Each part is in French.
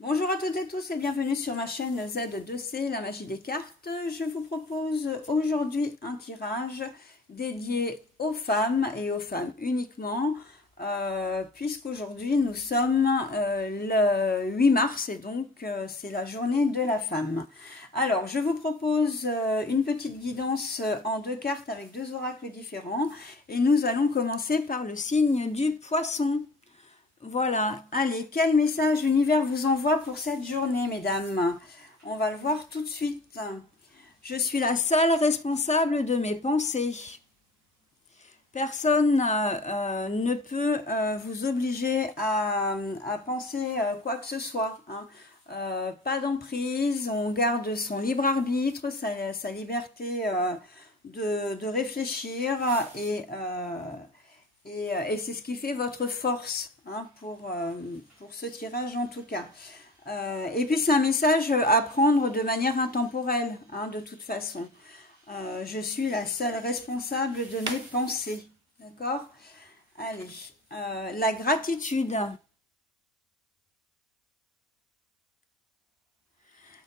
Bonjour à toutes et tous et bienvenue sur ma chaîne Z2C, la magie des cartes. Je vous propose aujourd'hui un tirage dédié aux femmes et aux femmes uniquement, puisqu'aujourd'hui nous sommes le 8 mars et donc c'est la journée de la femme. Alors je vous propose une petite guidance en deux cartes avec deux oracles différents et nous allons commencer par le signe du poisson. Voilà, allez, quel message l'univers vous envoie pour cette journée, mesdames? On va le voir tout de suite. Je suis la seule responsable de mes pensées. Personne ne peut vous obliger à penser quoi que ce soit, hein. Pas d'emprise, on garde son libre arbitre, sa liberté de réfléchir et c'est ce qui fait votre force, hein, pour ce tirage en tout cas. Et puis c'est un message à prendre de manière intemporelle, hein, de toute façon. Je suis la seule responsable de mes pensées. D'accord? Allez, la gratitude.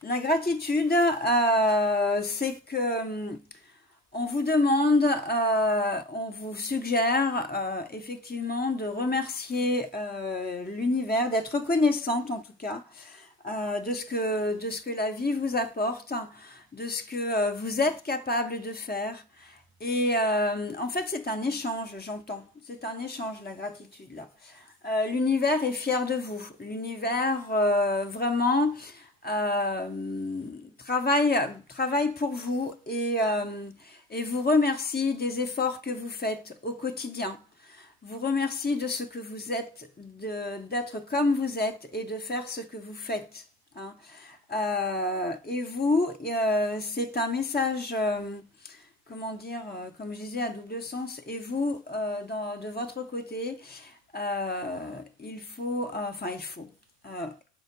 La gratitude, c'est que... on vous demande, on vous suggère effectivement de remercier l'univers, d'être reconnaissante en tout cas de ce que la vie vous apporte, de ce que vous êtes capable de faire. Et en fait c'est un échange, j'entends, c'est un échange la gratitude là. L'univers est fier de vous, l'univers vraiment travaille pour vous et vous remercie des efforts que vous faites au quotidien. Vous remercie de ce que vous êtes, d'être comme vous êtes et de faire ce que vous faites, hein. Et vous, c'est un message, comment dire, comme je disais, à double sens. Et vous, de votre côté,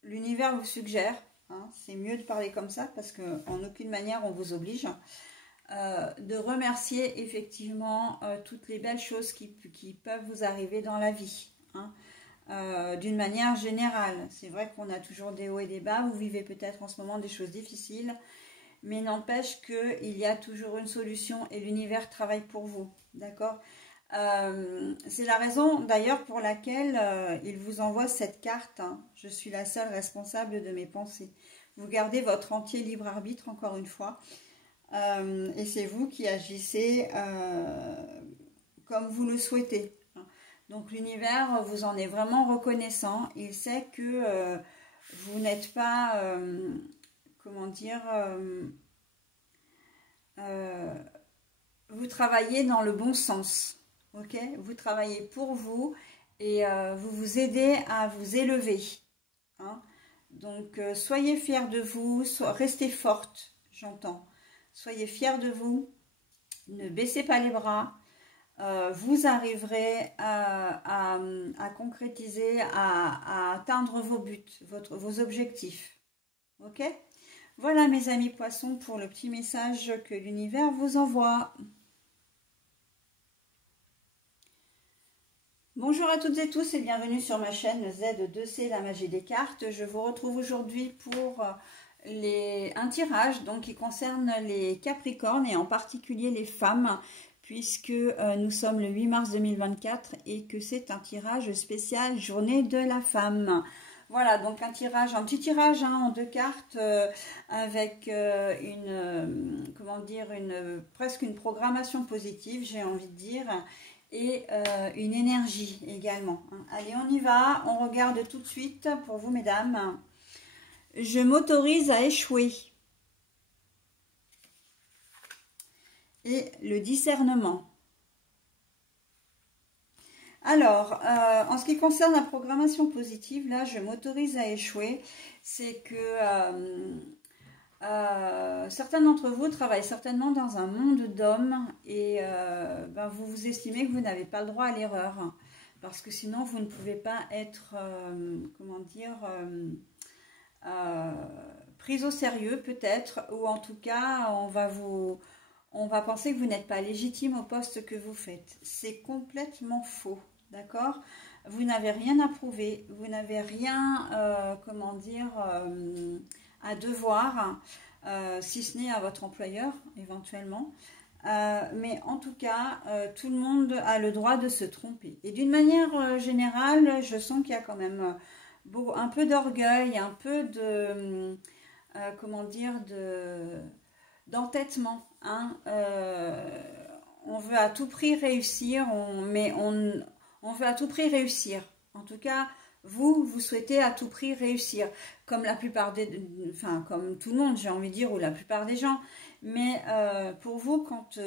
l'univers vous suggère, hein, c'est mieux de parler comme ça parce qu'en aucune manière on vous oblige, de remercier effectivement toutes les belles choses qui peuvent vous arriver dans la vie, hein, d'une manière générale. C'est vrai qu'on a toujours des hauts et des bas, vous vivez peut-être en ce moment des choses difficiles, mais n'empêche qu'il y a toujours une solution et l'univers travaille pour vous, d'accord? C'est la raison d'ailleurs pour laquelle il vous envoie cette carte, hein. Je suis la seule responsable de mes pensées. Vous gardez votre entier libre arbitre encore une fois. Et c'est vous qui agissez comme vous le souhaitez. Donc l'univers vous en est vraiment reconnaissant. Il sait que vous n'êtes pas, comment dire, vous travaillez dans le bon sens. Ok, vous travaillez pour vous et vous vous aidez à vous élever, hein. Donc soyez fiers de vous, restez forte, j'entends. Soyez fiers de vous, ne baissez pas les bras, vous arriverez à concrétiser, à atteindre vos buts, vos objectifs. Ok? Voilà mes amis poissons pour le petit message que l'univers vous envoie. Bonjour à toutes et tous et bienvenue sur ma chaîne Z2C, la magie des cartes. Je vous retrouve aujourd'hui pour un tirage donc, qui concerne les Capricornes et en particulier les femmes, puisque nous sommes le 8 mars 2024 et que c'est un tirage spécial journée de la femme. Voilà, donc un petit tirage, hein, en deux cartes avec presque une programmation positive, j'ai envie de dire, et une énergie également, hein. Allez, on y va, on regarde tout de suite pour vous, mesdames. Je m'autorise à échouer. Et le discernement. Alors, en ce qui concerne la programmation positive, là, je m'autorise à échouer. C'est que certains d'entre vous travaillent certainement dans un monde d'hommes et vous vous estimez que vous n'avez pas le droit à l'erreur. Parce que sinon, vous ne pouvez pas être, comment dire... prise au sérieux peut-être, ou en tout cas on va penser que vous n'êtes pas légitime au poste que vous faites. C'est complètement faux, d'accord? vous n'avez rien à prouver, vous n'avez rien, comment dire, à devoir, si ce n'est à votre employeur éventuellement. Mais en tout cas, tout le monde a le droit de se tromper. Et d'une manière générale, je sens qu'il y a quand même un peu d'orgueil, un peu de, comment dire, d'entêtement. Hein. On veut à tout prix réussir, mais on veut à tout prix réussir. En tout cas, vous souhaitez à tout prix réussir, comme la plupart enfin, comme tout le monde, j'ai envie de dire, ou la plupart des gens. Mais pour vous, quand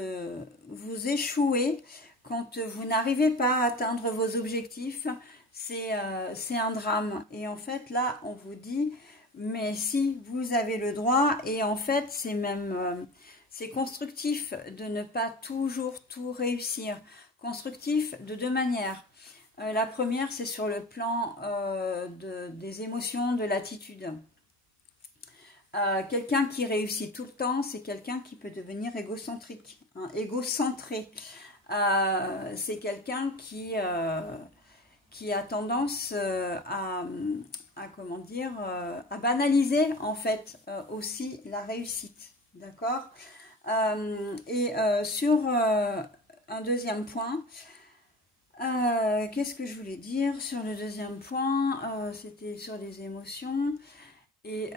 vous échouez, quand vous n'arrivez pas à atteindre vos objectifs, c'est un drame. Et en fait, là, on vous dit, mais si, vous avez le droit, et en fait, c'est même... c'est constructif de ne pas toujours tout réussir. Constructif de deux manières. La première, c'est sur le plan des émotions, de l'attitude. Quelqu'un qui réussit tout le temps, c'est quelqu'un qui peut devenir égocentrique, hein, égocentré. C'est quelqu'un qui a tendance comment dire, à banaliser en fait aussi la réussite. D'accord. Sur un deuxième point, qu'est-ce que je voulais dire sur le deuxième point, c'était sur les émotions et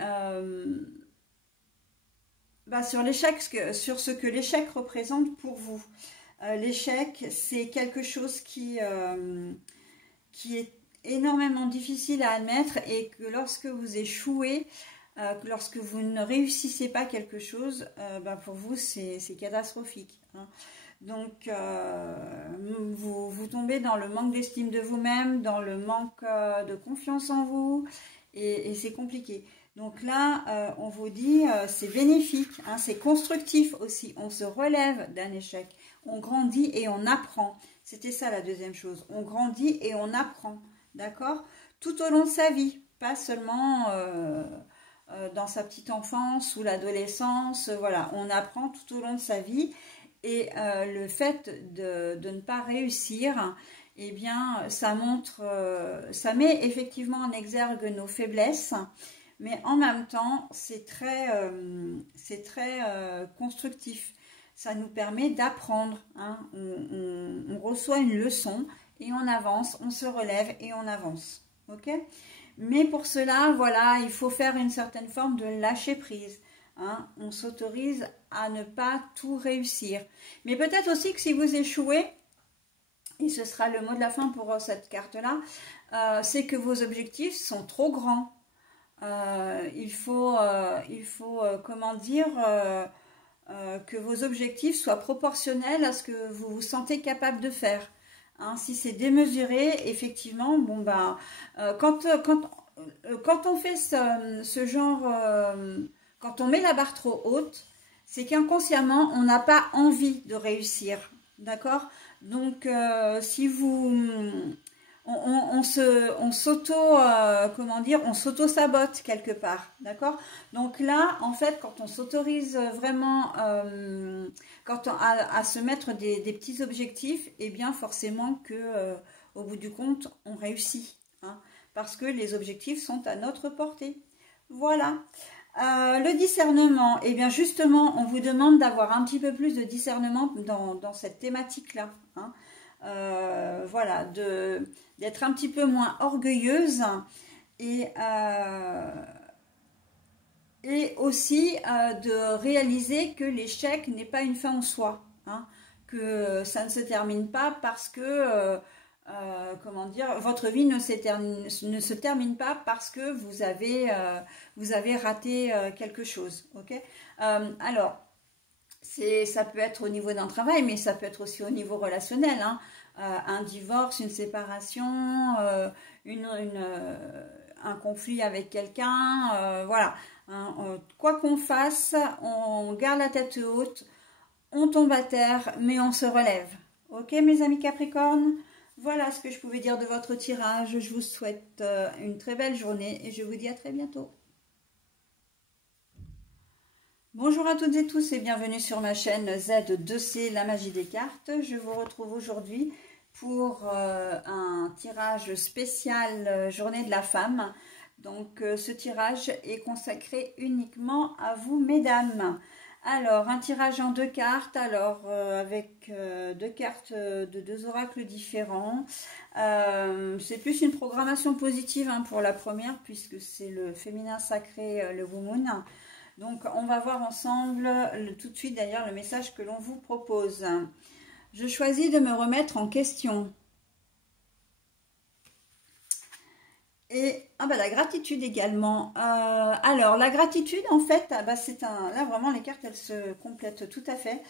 sur l'échec, sur ce que l'échec représente pour vous. L'échec, c'est quelque chose qui est énormément difficile à admettre, et que lorsque vous échouez, lorsque vous ne réussissez pas quelque chose, pour vous c'est catastrophique, hein. Donc vous tombez dans le manque d'estime de vous-même, dans le manque de confiance en vous, et c'est compliqué. Donc là, on vous dit, c'est bénéfique, hein, c'est constructif aussi, on se relève d'un échec, on grandit et on apprend. C'était ça la deuxième chose, on grandit et on apprend, d'accord, tout au long de sa vie, pas seulement dans sa petite enfance ou l'adolescence, voilà, on apprend tout au long de sa vie. Et le fait de ne pas réussir, eh bien, ça montre, ça met effectivement en exergue nos faiblesses, mais en même temps, c'est très constructif. Ça nous permet d'apprendre, hein. On reçoit une leçon et on avance, on se relève et on avance. Ok ? Mais pour cela, voilà, il faut faire une certaine forme de lâcher prise. Hein, on s'autorise à ne pas tout réussir. Mais peut-être aussi que si vous échouez, et ce sera le mot de la fin pour cette carte-là, c'est que vos objectifs sont trop grands. Il faut comment dire, que vos objectifs soient proportionnels à ce que vous vous sentez capable de faire. Hein, si c'est démesuré, effectivement, bon quand on fait ce genre... quand on met la barre trop haute, c'est qu'inconsciemment, on n'a pas envie de réussir. D'accord? Donc, si vous... on s'auto-sabote quelque part. D'accord? Donc là, en fait, quand on s'autorise vraiment à se mettre des petits objectifs, eh bien, forcément que au bout du compte, on réussit. Hein, parce que les objectifs sont à notre portée. Voilà. Le discernement, eh bien justement, on vous demande d'avoir un petit peu plus de discernement dans cette thématique-là. Hein. Voilà, d'être un petit peu moins orgueilleuse et aussi de réaliser que l'échec n'est pas une fin en soi. Hein, que ça ne se termine pas parce que... comment dire, votre vie ne se termine pas parce que vous avez raté quelque chose. Ok, alors, ça peut être au niveau d'un travail, mais ça peut être aussi au niveau relationnel. Hein. Un divorce, une séparation, un conflit avec quelqu'un, voilà. Hein, quoi qu'on fasse, on garde la tête haute, on tombe à terre, mais on se relève. Ok, mes amis Capricorne ? Voilà ce que je pouvais dire de votre tirage. Je vous souhaite une très belle journée et je vous dis à très bientôt. Bonjour à toutes et tous et bienvenue sur ma chaîne Z2C, la magie des cartes. Je vous retrouve aujourd'hui pour un tirage spécial Journée de la femme. Donc ce tirage est consacré uniquement à vous mesdames. Alors un tirage en 2 cartes, alors avec 2 cartes de 2 oracles différents. C'est plus une programmation positive hein, pour la première puisque c'est le féminin sacré, le Womoon. Donc on va voir ensemble tout de suite d'ailleurs le message que l'on vous propose. Je choisis de me remettre en question. Et la gratitude également. Alors la gratitude en fait, c'est là vraiment les cartes elles se complètent tout à fait.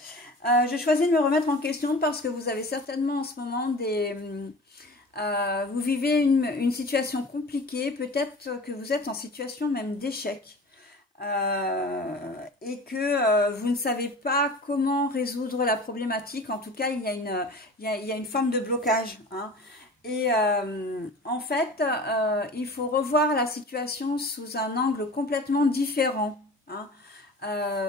Je choisis de me remettre en question parce que vous avez certainement en ce moment vous vivez une situation compliquée, peut-être que vous êtes en situation même d'échec. Et que vous ne savez pas comment résoudre la problématique. En tout cas, il y a une forme de blocage. Hein. Et en fait, il faut revoir la situation sous un angle complètement différent. Hein.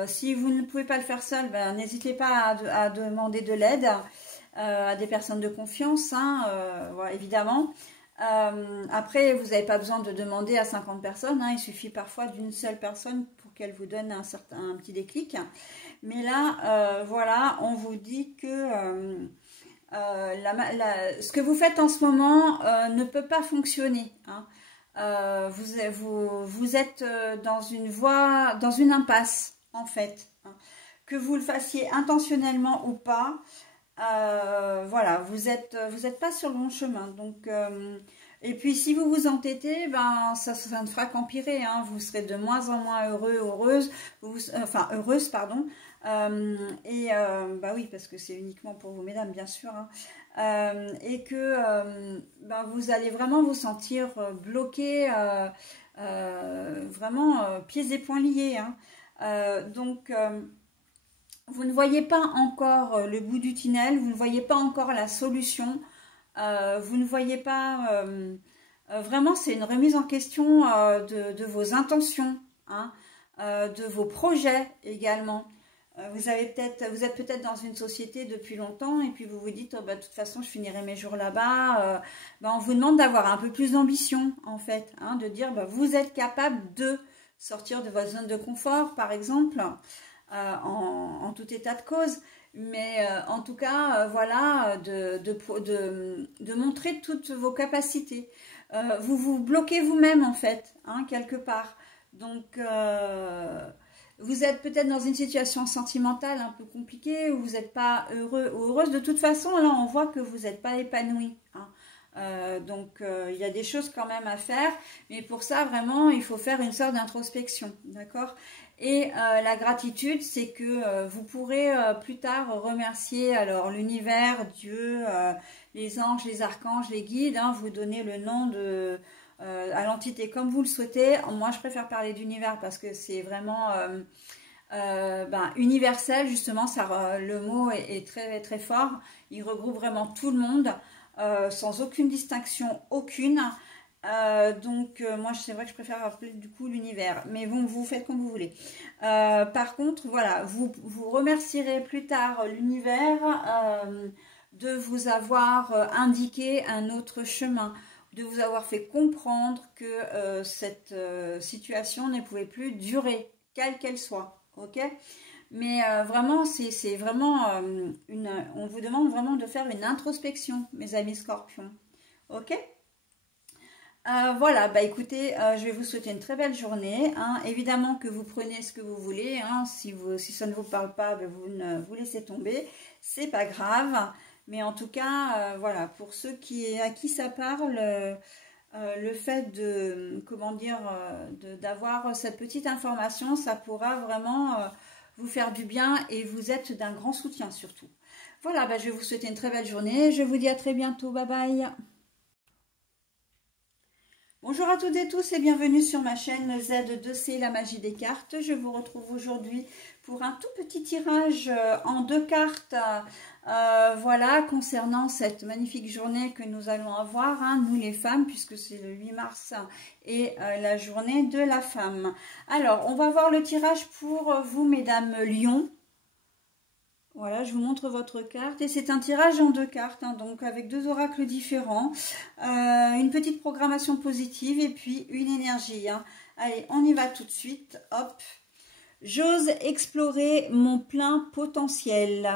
Si vous ne pouvez pas le faire seul, n'hésitez pas à demander de l'aide à des personnes de confiance, hein, voilà, évidemment. Après, vous n'avez pas besoin de demander à 50 personnes, hein, il suffit parfois d'une seule personne pour qu'elle vous donne un petit déclic. Mais là, voilà, on vous dit que ce que vous faites en ce moment ne peut pas fonctionner. Hein. Vous êtes dans une voie, dans une impasse, en fait. Hein. Que vous le fassiez intentionnellement ou pas, voilà, vous êtes pas sur le bon chemin. Donc, et puis si vous vous entêtez, ça ne fera qu'empirer. Hein. Vous serez de moins en moins heureuse, pardon. Oui, parce que c'est uniquement pour vous, mesdames, bien sûr. Hein. Et que vous allez vraiment vous sentir bloqué, vraiment pieds et poings liés. Hein. Donc vous ne voyez pas encore le bout du tunnel, vous ne voyez pas encore la solution, vous ne voyez pas... vraiment, c'est une remise en question de vos intentions, hein, de vos projets également. Vous êtes peut-être dans une société depuis longtemps et puis vous vous dites, de toute façon, je finirai mes jours là-bas. On vous demande d'avoir un peu plus d'ambition, en fait, hein, de dire, vous êtes capable de sortir de votre zone de confort, par exemple. En tout état de cause, mais en tout cas, voilà, de montrer toutes vos capacités. Vous vous bloquez vous-même, en fait, hein, quelque part. Donc, vous êtes peut-être dans une situation sentimentale un peu compliquée, où vous n'êtes pas heureux ou heureuse. De toute façon, là, on voit que vous n'êtes pas épanoui. Hein. Donc, il y a des choses quand même à faire, mais pour ça, vraiment, il faut faire une sorte d'introspection, d'accord ? Et la gratitude, c'est que vous pourrez plus tard remercier alors l'univers, Dieu, les anges, les archanges, les guides, hein, vous donner le nom à l'entité comme vous le souhaitez. Moi, je préfère parler d'univers parce que c'est vraiment universel, justement, le mot est très, très fort. Il regroupe vraiment tout le monde, sans aucune distinction, aucune. Moi c'est vrai que je préfère appeler du coup l'univers, mais bon, vous faites comme vous voulez. Par contre, voilà, vous remercierez plus tard l'univers de vous avoir indiqué un autre chemin, de vous avoir fait comprendre que cette situation ne pouvait plus durer, quelle qu'elle soit, ok ? Mais vraiment, c'est vraiment on vous demande vraiment de faire une introspection, mes amis scorpions, ok ? Voilà, écoutez, je vais vous souhaiter une très belle journée. Hein. Évidemment que vous prenez ce que vous voulez. Hein. Si ça ne vous parle pas, vous laissez tomber. C'est pas grave. Mais en tout cas, voilà, pour ceux à qui ça parle, le fait d'avoir cette petite information, ça pourra vraiment vous faire du bien et vous êtes d'un grand soutien surtout. Voilà, je vais vous souhaiter une très belle journée. Je vous dis à très bientôt. Bye bye. Bonjour à toutes et tous et bienvenue sur ma chaîne Z2C, la magie des cartes. Je vous retrouve aujourd'hui pour un tout petit tirage en 2 cartes, voilà, concernant cette magnifique journée que nous allons avoir, hein, nous les femmes, puisque c'est le 8 mars et la journée de la femme. Alors, on va voir le tirage pour vous, mesdames Lion. Voilà, je vous montre votre carte et c'est un tirage en 2 cartes, hein, donc avec 2 oracles différents, une petite programmation positive et puis une énergie. Hein. Allez, on y va tout de suite. Hop. J'ose explorer mon plein potentiel.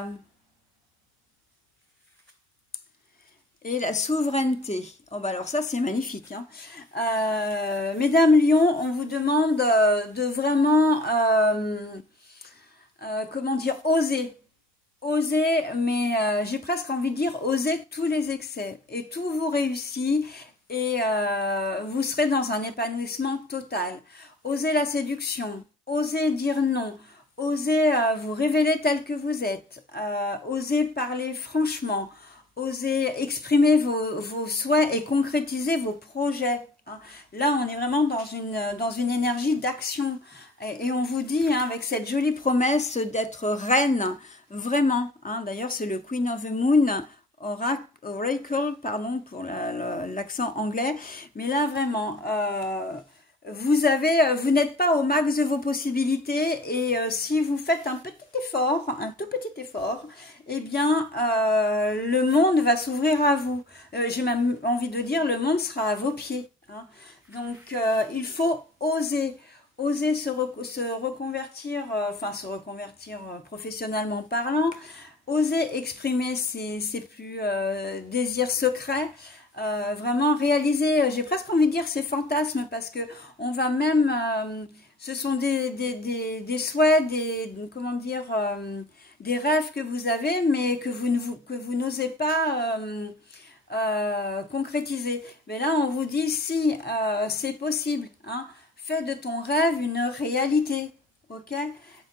Et la souveraineté. Oh bah alors ça c'est magnifique. Hein. Mesdames Lion, on vous demande de vraiment, comment dire, oser. Oser, mais j'ai presque envie de dire oser tous les excès. Et tout vous réussit et vous serez dans un épanouissement total. Osez la séduction, osez dire non, osez vous révéler tel que vous êtes, osez parler franchement, osez exprimer vos souhaits et concrétiser vos projets. Hein. Là, on est vraiment dans une énergie d'action. Et on vous dit, hein, avec cette jolie promesse d'être reine, vraiment. Hein. D'ailleurs, c'est le Queen of the Moon, Oracle, pardon pour l'accent anglais. Mais là, vraiment, vous n'êtes pas au max de vos possibilités. Et si vous faites un petit effort, un tout petit effort, eh bien, le monde va s'ouvrir à vous. J'ai même envie de dire, le monde sera à vos pieds. Hein. Donc, il faut oser. Oser se reconvertir, se reconvertir professionnellement parlant, oser exprimer ses plus désirs secrets, vraiment réaliser, j'ai presque envie de dire ses fantasmes, parce que on va même, ce sont des souhaits, comment dire, des rêves que vous avez, mais que vous n'osez pas concrétiser. Mais là, on vous dit si c'est possible, hein. Fais de ton rêve une réalité, ok?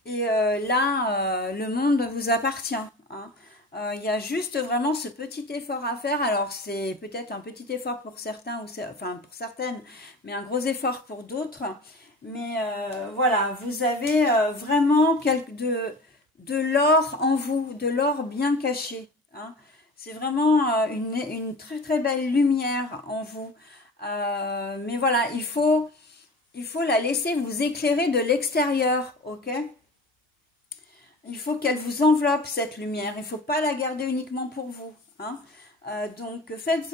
Et là, le monde vous appartient. Hein. Il y a juste vraiment ce petit effort à faire. Alors, c'est peut-être un petit effort pour certains, enfin pour certaines, mais un gros effort pour d'autres. Mais voilà, vous avez vraiment de l'or en vous, de l'or bien caché. Hein. C'est vraiment une très très belle lumière en vous. Mais voilà, il faut la laisser vous éclairer de l'extérieur, ok? Il faut qu'elle vous enveloppe, cette lumière. Il ne faut pas la garder uniquement pour vous. Hein? Donc, faites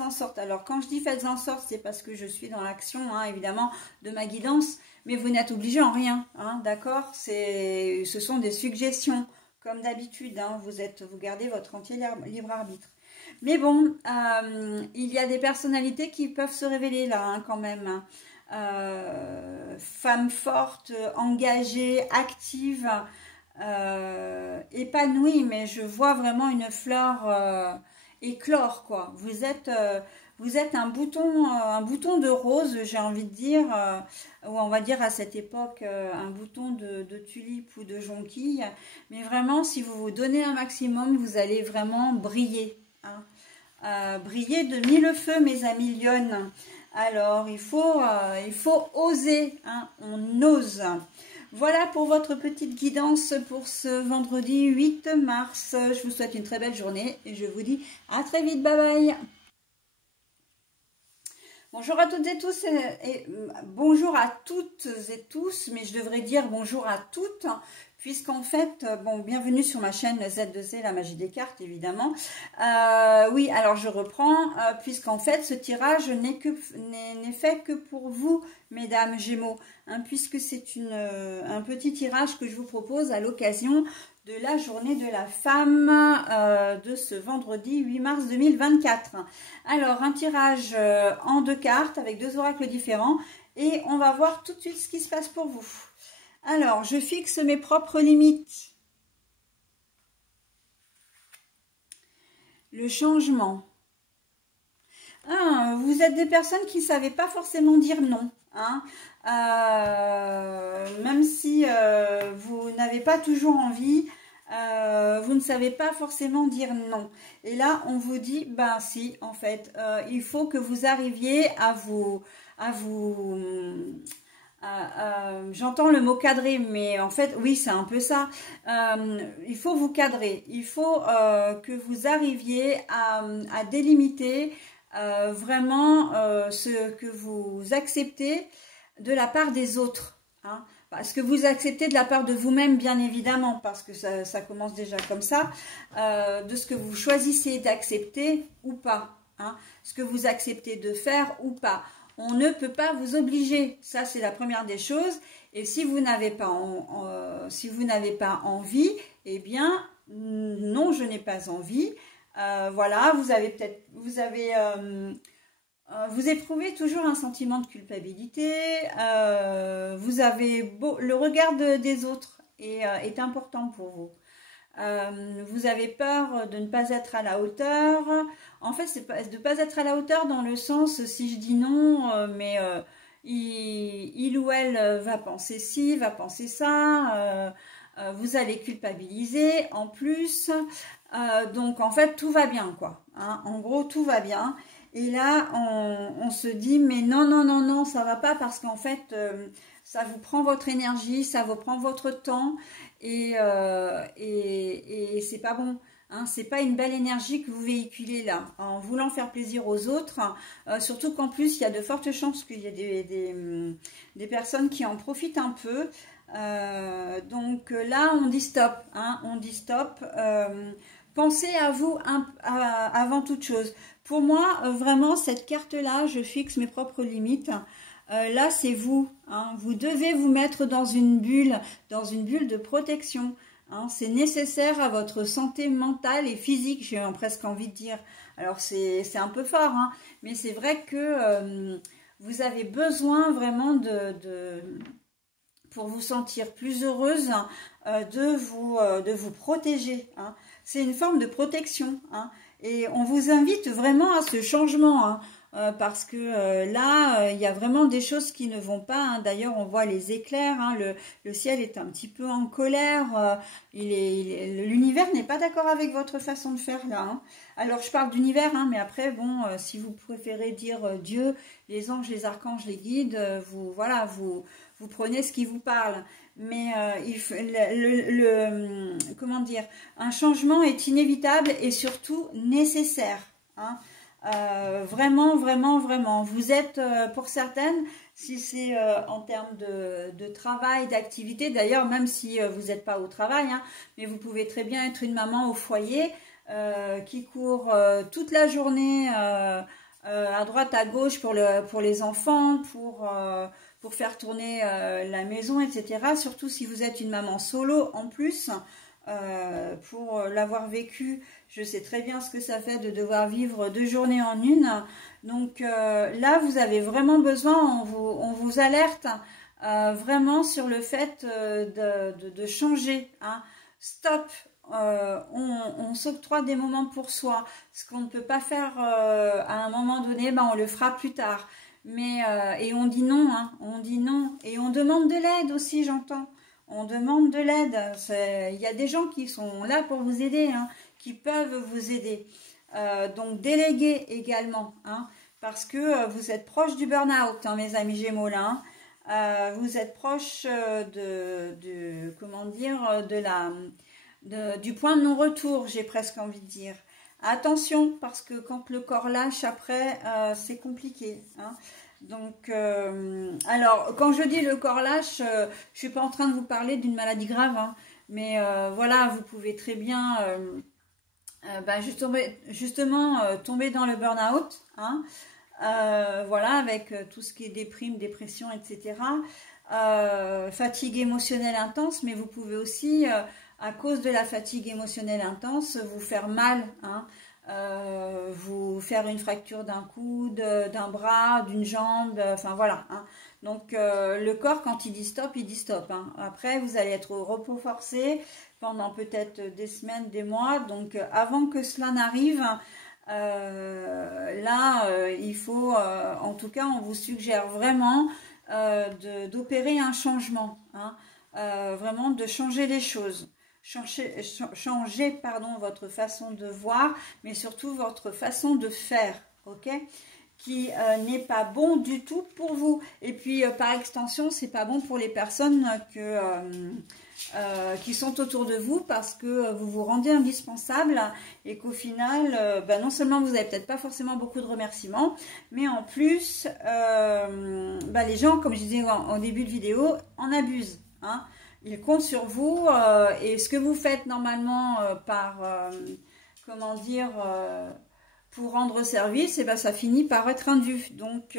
en sorte. Alors, quand je dis faites en sorte, c'est parce que je suis dans l'action, hein, évidemment, de ma guidance. Mais vous n'êtes obligé en rien, hein, d'accord? Ce sont des suggestions, comme d'habitude. Hein, vous gardez votre entier libre arbitre. Mais bon, il y a des personnalités qui peuvent se révéler là, hein, quand même. Hein. Femme forte, engagée, active, épanouie, mais je vois vraiment une fleur éclore, quoi. Vous êtes un bouton de rose, j'ai envie de dire, ou on va dire à cette époque un bouton de tulipe ou de jonquille, mais vraiment si vous vous donnez un maximum, vous allez vraiment briller, hein. Briller de mille feux, mes amis lionnes. Alors, il faut oser, hein, on ose. Voilà pour votre petite guidance pour ce vendredi 8 mars. Je vous souhaite une très belle journée et je vous dis à très vite. Bye bye. Bonjour à toutes et tous et bonjour à toutes et tous, mais je devrais dire bonjour à toutes, puisqu'en fait, bon, bienvenue sur ma chaîne Z2C, la magie des cartes, évidemment. Oui, alors je reprends, puisqu'en fait, ce tirage n'est fait que pour vous, mesdames Gémeaux, hein, puisque c'est un petit tirage que je vous propose à l'occasion de la journée de la femme de ce vendredi 8 mars 2024. Alors, un tirage en 2 cartes avec 2 oracles différents et on va voir tout de suite ce qui se passe pour vous. Alors, je fixe mes propres limites. Le changement. Ah, vous êtes des personnes qui ne savaient pas forcément dire non. Hein. Même si vous n'avez pas toujours envie, vous ne savez pas forcément dire non. Et là, on vous dit, ben si, en fait, il faut que vous arriviez j'entends le mot cadrer, mais en fait, oui, c'est un peu ça. Il faut vous cadrer. Il faut que vous arriviez à délimiter vraiment ce que vous acceptez de la part des autres. Hein. ce que vous acceptez de la part de vous-même, bien évidemment, parce que ça commence déjà comme ça, de ce que vous choisissez d'accepter ou pas, hein, ce que vous acceptez de faire ou pas. On ne peut pas vous obliger, ça c'est la première des choses. Et si vous n'avez pas, envie, eh bien non, je n'ai pas envie. Voilà, vous éprouvez toujours un sentiment de culpabilité. Vous avez le regard des autres est important pour vous. Vous avez peur de ne pas être à la hauteur. En fait, c'est de ne pas être à la hauteur dans le sens, si je dis non, il ou elle va penser ci, va penser ça, vous allez culpabiliser en plus. Donc, en fait, tout va bien, quoi. Hein. En gros, tout va bien. Et là, on se dit, mais non, non, non, non, ça va pas parce qu'en fait, ça vous prend votre énergie, ça vous prend votre temps et c'est pas bon. Hein, c'est pas une belle énergie que vous véhiculez là, en voulant faire plaisir aux autres, surtout qu'en plus, il y a de fortes chances qu'il y ait des personnes qui en profitent un peu. Donc là, on dit stop, hein, on dit stop. Pensez à vous avant toute chose. Pour moi, vraiment, cette carte-là, je fixe mes propres limites. Là, c'est vous. Hein. Vous devez vous mettre dans une bulle de protection. Hein. C'est nécessaire à votre santé mentale et physique, j'ai presque envie de dire. Alors, c'est un peu fort, hein, mais c'est vrai que vous avez besoin vraiment pour vous sentir plus heureuse, de vous protéger. Hein. C'est une forme de protection. Hein. Et on vous invite vraiment à ce changement, hein, parce que là, il y a vraiment des choses qui ne vont pas. Hein. D'ailleurs, on voit les éclairs, hein, le ciel est un petit peu en colère. L'univers n'est pas d'accord avec votre façon de faire là. Hein. Alors, je parle d'univers, hein, mais après, bon, si vous préférez dire Dieu, les anges, les archanges, les guides, vous prenez ce qui vous parle. Mais comment dire, un changement est inévitable et surtout nécessaire. Hein. Vraiment, vraiment, vraiment. Vous êtes, pour certaines, si c'est en termes de travail, d'activité, d'ailleurs, même si vous n'êtes pas au travail, hein, mais vous pouvez très bien être une maman au foyer qui court toute la journée à droite, à gauche pour les enfants, pour faire tourner la maison, etc. Surtout si vous êtes une maman solo en plus, pour l'avoir vécu, je sais très bien ce que ça fait de devoir vivre 2 journées en une. Donc là, vous avez vraiment besoin, on vous alerte vraiment sur le fait de changer. Hein. Stop, on s'octroie des moments pour soi. Ce qu'on ne peut pas faire à un moment donné, on le fera plus tard. Mais et on dit non, hein, on dit non. Et on demande de l'aide aussi, j'entends. On demande de l'aide. Il y a des gens qui sont là pour vous aider, hein, qui peuvent vous aider. Donc déléguez également, hein, parce que vous êtes proche du burn-out, hein, mes amis Gémeaux là. Hein. Vous êtes proche comment dire, du point de non-retour, j'ai presque envie de dire. Attention, parce que quand le corps lâche après, c'est compliqué. Hein. Donc, alors, quand je dis le corps lâche, je ne suis pas en train de vous parler d'une maladie grave, hein, mais voilà, vous pouvez très bien justement tomber dans le burn-out, hein, voilà, avec tout ce qui est déprime, dépression, etc. Fatigue émotionnelle intense, mais vous pouvez aussi, à cause de la fatigue émotionnelle intense, vous faire mal, hein, vous faire une fracture d'un coude, d'un bras, d'une jambe, enfin voilà. Hein. Donc le corps, quand il dit stop, il dit stop. Hein. Après, vous allez être au repos forcé pendant peut-être des semaines, des mois. Donc avant que cela n'arrive, il faut, en tout cas, on vous suggère vraiment d'opérer un changement, hein, vraiment de changer les choses. Changer pardon, votre façon de voir, mais surtout votre façon de faire, ok, qui n'est pas bon du tout pour vous. Et puis, par extension, c'est pas bon pour les personnes qui sont autour de vous parce que vous vous rendez indispensable et qu'au final, non seulement vous n'avez peut-être pas forcément beaucoup de remerciements, mais en plus, les gens, comme je disais en début de vidéo, en abusent. Hein. Ils comptent sur vous et ce que vous faites normalement comment dire, pour rendre service, et ça finit par être indu. Donc,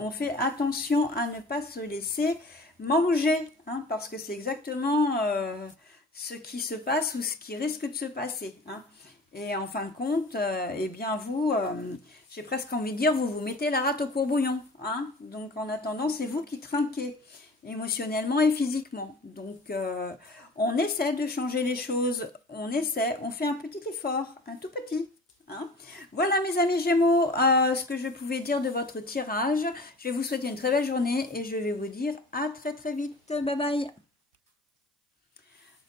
on fait attention à ne pas se laisser manger, hein, parce que c'est exactement ce qui se passe ou ce qui risque de se passer. Hein. Et en fin de compte, vous, j'ai presque envie de dire, vous vous mettez la rate au courbouillon. Hein. Donc, en attendant, c'est vous qui trinquez émotionnellement et physiquement. Donc, on essaie de changer les choses, on fait un petit effort, un tout petit. Hein. Voilà mes amis Gémeaux, ce que je pouvais dire de votre tirage. Je vais vous souhaiter une très belle journée et je vais vous dire à très très vite. Bye bye.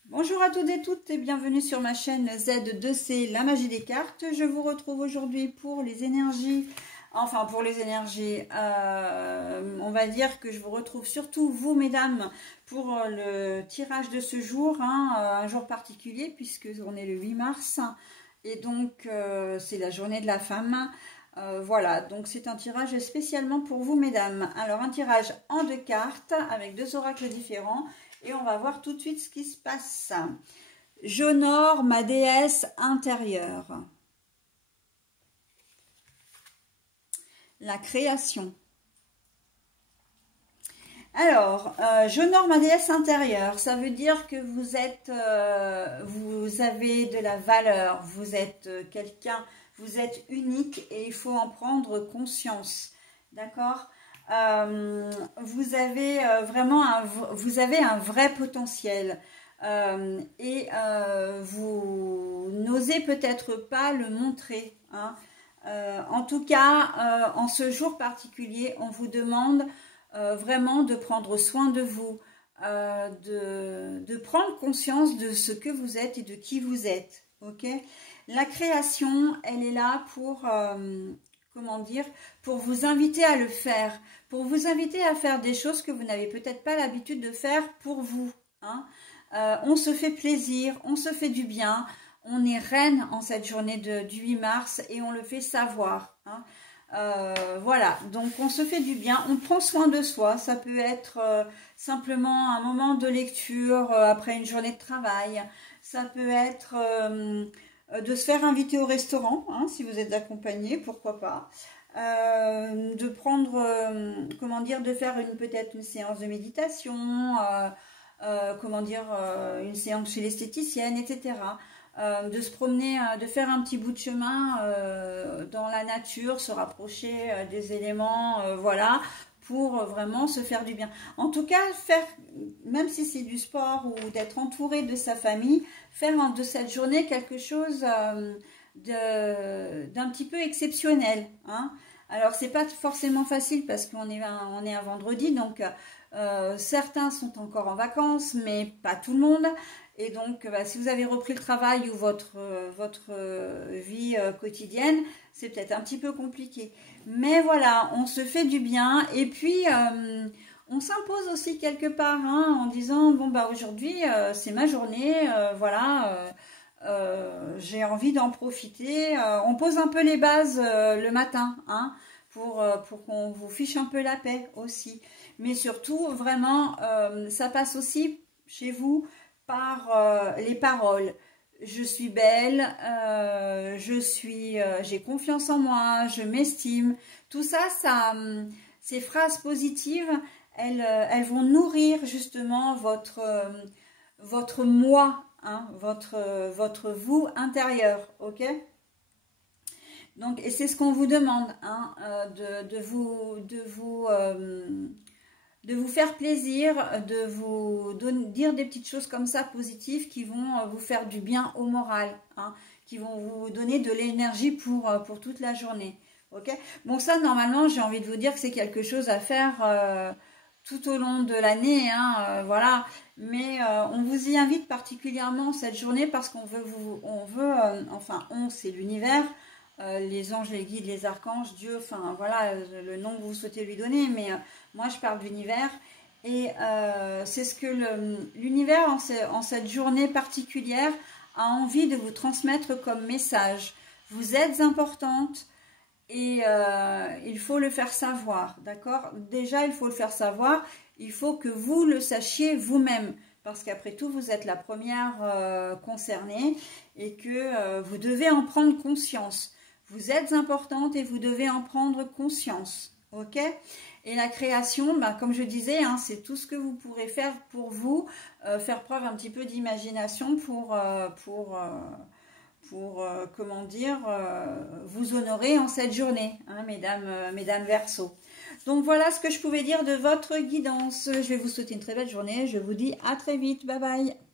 Bonjour à toutes et toutes et bienvenue sur ma chaîne Z2C, la magie des cartes. Je vous retrouve aujourd'hui pour les énergies. Enfin, pour les énergies, on va dire que je vous retrouve surtout vous, mesdames, pour le tirage de ce jour, hein, un jour particulier, puisque on est le 8 mars, et donc c'est la journée de la femme. Voilà, donc c'est un tirage spécialement pour vous, mesdames. Alors, un tirage en 2 cartes, avec 2 oracles différents, et on va voir tout de suite ce qui se passe. J'honore ma déesse intérieure. La création. Alors, j'honore ma déesse intérieure. Ça veut dire que vous êtes, vous avez de la valeur, vous êtes quelqu'un, vous êtes unique et il faut en prendre conscience. D'accord? Vous avez vraiment vous avez un vrai potentiel et vous n'osez peut-être pas le montrer. Hein. En tout cas, en ce jour particulier, on vous demande vraiment de prendre soin de vous, de prendre conscience de ce que vous êtes et de qui vous êtes. Ok? La création, elle est là pour, comment dire, pour vous inviter à le faire, pour vous inviter à faire des choses que vous n'avez peut-être pas l'habitude de faire pour vous. Hein. On se fait plaisir, on se fait du bien. On est reine en cette journée du 8 mars et on le fait savoir. Hein. Voilà, donc on se fait du bien, on prend soin de soi. Ça peut être simplement un moment de lecture après une journée de travail. Ça peut être de se faire inviter au restaurant, hein, si vous êtes accompagné, pourquoi pas. De prendre, comment dire, de faire peut-être une séance de méditation, comment dire, une séance chez l'esthéticienne, etc. De se promener, de faire un petit bout de chemin dans la nature, se rapprocher des éléments, voilà, pour vraiment se faire du bien. En tout cas, faire, même si c'est du sport ou d'être entouré de sa famille, faire de cette journée quelque chose d'un petit peu exceptionnel. Hein. Alors, c'est pas forcément facile parce qu'on est un vendredi, donc certains sont encore en vacances, mais pas tout le monde. Et donc, si vous avez repris le travail ou votre vie quotidienne, c'est peut-être un petit peu compliqué. Mais voilà, on se fait du bien. Et puis, on s'impose aussi quelque part, hein, en disant, bon, aujourd'hui, c'est ma journée, voilà, j'ai envie d'en profiter. On pose un peu les bases le matin, hein, pour qu'on vous fiche un peu la paix aussi. Mais surtout, vraiment, ça passe aussi chez vous par les paroles. Je suis belle, j'ai confiance en moi, je m'estime. Tout ça, ces phrases positives, elles vont nourrir justement votre moi, hein, votre vous intérieur, ok? Donc, et c'est ce qu'on vous demande, hein, de vous faire plaisir, de vous dire des petites choses comme ça positives qui vont vous faire du bien au moral, hein, qui vont vous donner de l'énergie pour toute la journée. Ok? Bon, ça, normalement, j'ai envie de vous dire que c'est quelque chose à faire tout au long de l'année, hein, voilà. Mais on vous y invite particulièrement cette journée parce qu'on veut, enfin, c'est l'univers. Les anges, les guides, les archanges, Dieu, enfin voilà le nom que vous souhaitez lui donner, mais moi je parle d'univers Et c'est ce que l'univers, en cette journée particulière, a envie de vous transmettre comme message. Vous êtes importante et il faut le faire savoir, d'accord? Déjà, il faut le faire savoir. Il faut que vous le sachiez vous-même. Parce qu'après tout, vous êtes la première concernée et que vous devez en prendre conscience. Vous êtes importante et vous devez en prendre conscience. Ok? Et la création, bah, comme je disais, hein, c'est tout ce que vous pourrez faire pour vous, faire preuve un petit peu d'imagination pour comment dire, vous honorer en cette journée, hein, mesdames Verseau. Donc voilà ce que je pouvais dire de votre guidance. Je vais vous souhaiter une très belle journée. Je vous dis à très vite. Bye bye.